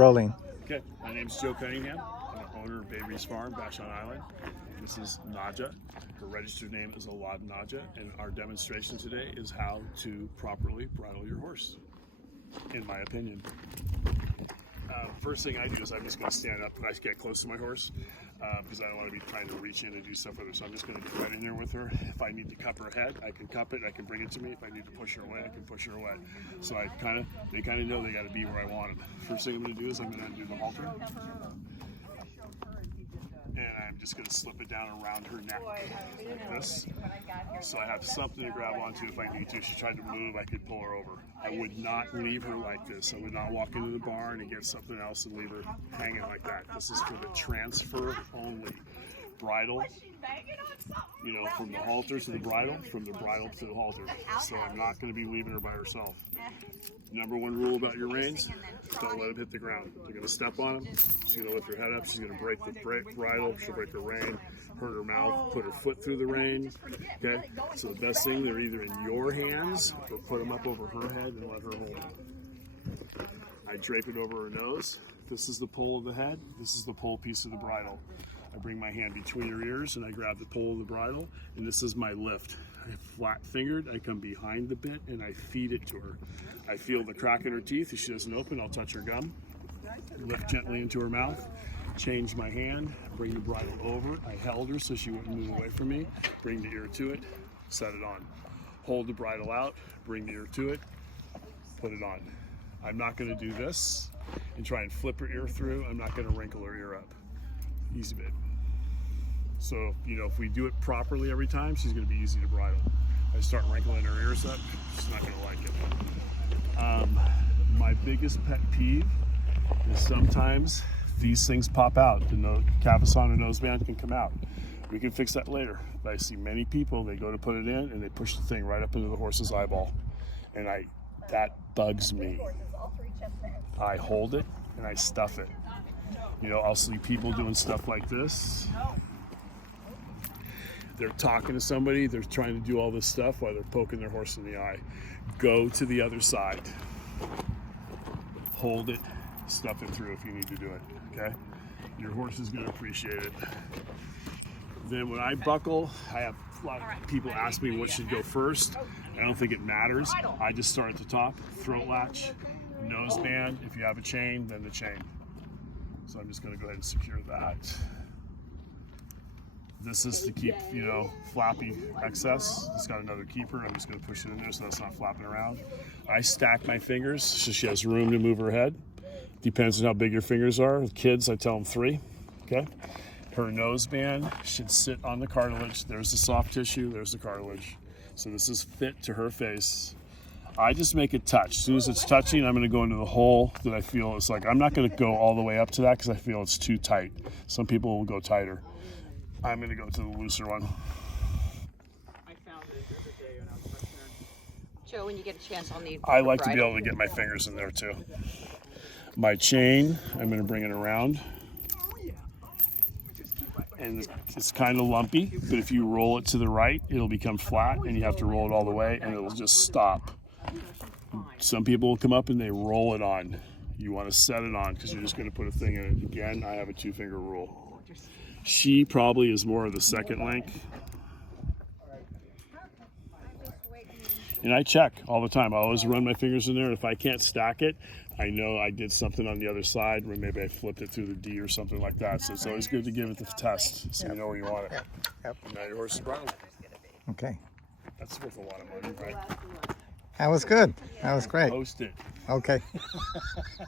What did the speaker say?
Rolling. Okay, my name's Joe Cunningham. I'm the owner of Baby's Farm, Vashon Island. This is Nadja. Her registered name is Alad Nadja, and our demonstration today is how to properly bridle your horse, in my opinion. First thing I do is I'm just going to stand up and I get close to my horse because I don't want to be trying to reach in and do stuff with her. So I'm just going to get right in there with her. If I need to cup her head, I can cup it. I can bring it to me. If I need to push her away, I can push her away. So they kind of know they got to be where I want them. First thing I'm going to do is I'm going to undo the halter. And I'm just going to slip it down around her neck like this. So I have something to grab onto if I need to. If she tried to move, I could pull her over. I would not leave her like this. I would not walk into the barn and get something else and leave her hanging like that. This is for the transfer only. Bridle, you know, from the halter to the bridle, from the bridle to the halter. So I'm not going to be leaving her by herself. Number one rule about your reins, don't let them hit the ground. You're going to step on them, she's going to lift her head up, she's going to break the bridle, she'll break her rein, hurt her mouth, put her foot through the rein. Okay, so the best thing, they're either in your hands or put them up over her head and let her hold them. I drape it over her nose. This is the pole of the head, this is the pole piece of the bridle. I bring my hand between her ears and I grab the pole of the bridle, and this is my lift. I flat fingered, I come behind the bit and I feed it to her. I feel the crack in her teeth. If she doesn't open, I'll touch her gum. Lift gently into her mouth, change my hand, bring the bridle over. I held her so she wouldn't move away from me. Bring the ear to it, set it on. Hold the bridle out, bring the ear to it, put it on. I'm not gonna do this and try and flip her ear through. I'm not gonna wrinkle her ear up. Easy bit. So, you know, if we do it properly every time, she's going to be easy to bridle. I start wrinkling her ears up, she's not going to like it. My biggest pet peeve is sometimes these things pop out. The cavesson or noseband can come out. We can fix that later. But I see many people, they go to put it in and they push the thing right up into the horse's eyeball. And that bugs me. I hold it and I stuff it. You know, I'll see people doing stuff like this. They're talking to somebody, they're trying to do all this stuff while they're poking their horse in the eye. Go to the other side. Hold it, stuff it through if you need to do it, okay? Your horse is gonna appreciate it. Then when I buckle, I have a lot of people ask me what should go first. I don't think it matters. I just start at the top, throat latch, noseband. If you have a chain, then the chain. So I'm just going to go ahead and secure that. This is to keep, you know, flappy excess. It's got another keeper. I'm just going to push it in there so that's not flapping around. I stack my fingers so she has room to move her head. Depends on how big your fingers are. With kids, I tell them 3. Okay. Her noseband should sit on the cartilage. There's the soft tissue. There's the cartilage. So this is fit to her face. I just make it touch. As soon as it's touching, I'm going to go into the hole that I feel is like, I'm not going to go all the way up to that because I feel it's too tight. Some people will go tighter. I'm going to go to the looser one. I found it the other day when I was listening. Joe, when you get a chance, I'll need. I like to be able to get my fingers in there too. My chain, I'm going to bring it around. And it's kind of lumpy, but if you roll it to the right, it'll become flat and you have to roll it all the way and it'll just stop. Some people will come up and they roll it on. You want to set it on because you're just going to put a thing in it. Again, I have a 2-finger rule. She probably is more of the second length. And I check all the time. I always run my fingers in there. If I can't stack it, I know I did something on the other side where maybe I flipped it through the D or something like that. So it's always good to give it the test so you know where you want it. Yep. And now your horse is bridled. Okay. That's worth a lot of money, right? That was good. That was great. Post it. Okay.